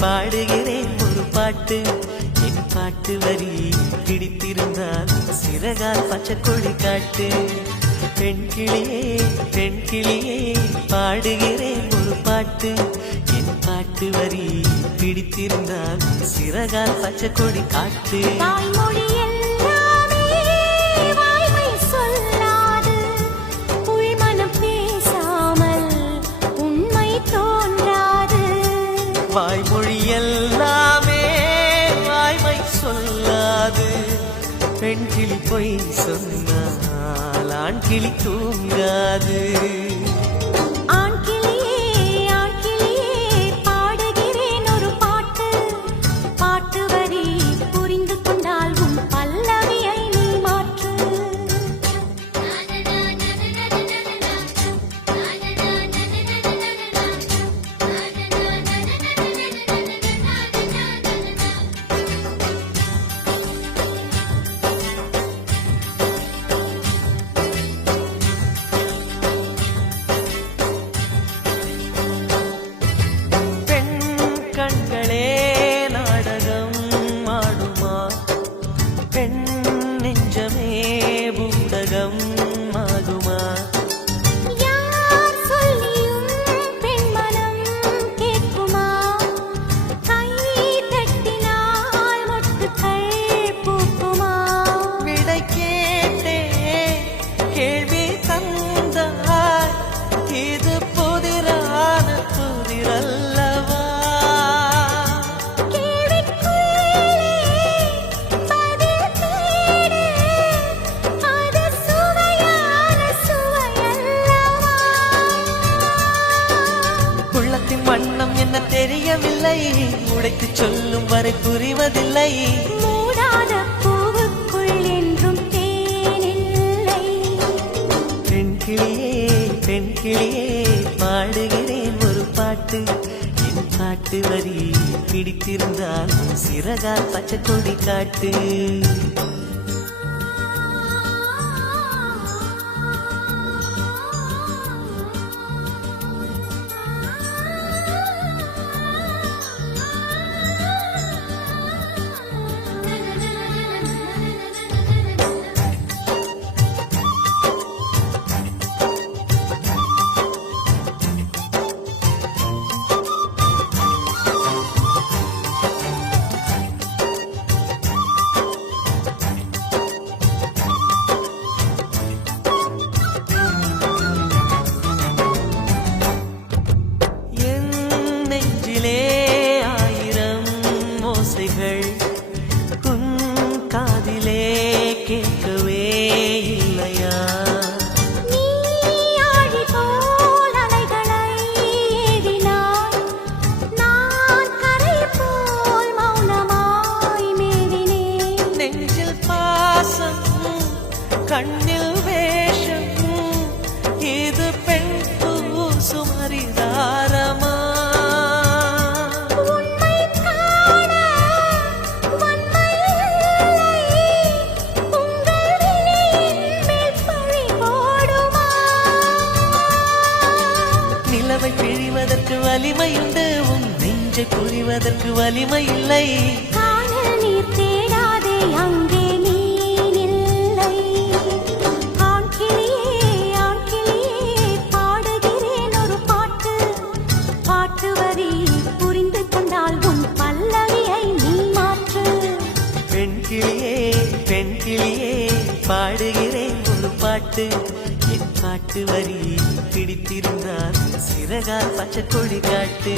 பாடுகிறேன் ஒரு பாட்டு என் பாட்டு வரி பிடித்திருந்தால் சிறகால் பச்சை கொடி காட்டு பெண் கிளியே பாடுகிறேன் ஒரு பாட்டு என் பாட்டு வரி பிடித்திருந்தால் சிறகால் பச்சை கொடி காட்டு வாய்மொழி எல்லாமே வாய்மை சொல்லாது பெண் கிளி பொய் சொன்னால் ஆண் கிளி தூங்காது பாடுகிறேன் ஒரு பாட்டு பாட்டு வரி புரிந்து கொண்டால் உன் பல்லவியை நீ மாற்று வண்ணம் என்ன தெரியவில்லை உடைத்து சொல்லும் வரை புரிவதில்லை மூடாத பூவுக்குள் என்றும் தேனில்லை பெண் கிளியே பாடுகிறேன் ஒரு பாட்டு என் பாட்டு வரி பிடித்திருந்தால் சிறகால் பச்சை கொடி காட்டு ஆயிரம் ஓசைகள் உன் காதிலே கேட்கவே இல்லையா நீ ஆழி போல் அலைகளை ஏறினாய் நான் கரை போல் மௌனமாய் மேவினேன் நெஞ்சில் பாசம் கண்ணில் வேஷம் இது பெண் சுமரிதாரமா நிலவை பிழிவதற்கு வலிமையுண்டு உன் நெஞ்சை புரிவதற்கு வலிமை இல்லை காணல் நீர் தேடாதே அங்கே நீர் இல்லை ஆண் கிளியே பாடுகிறேன் ஒரு பாட்டு பாட்டு வரி புரிந்து கொண்டால் உன் பல்லவியை நீ மாற்று பெண் கிளியே பாடுகிறேன் ஒரு பாட்டு என் பாட்டு வரி பிடித்திருந்தால் சிறகால் பச்சை கொடி காட்டு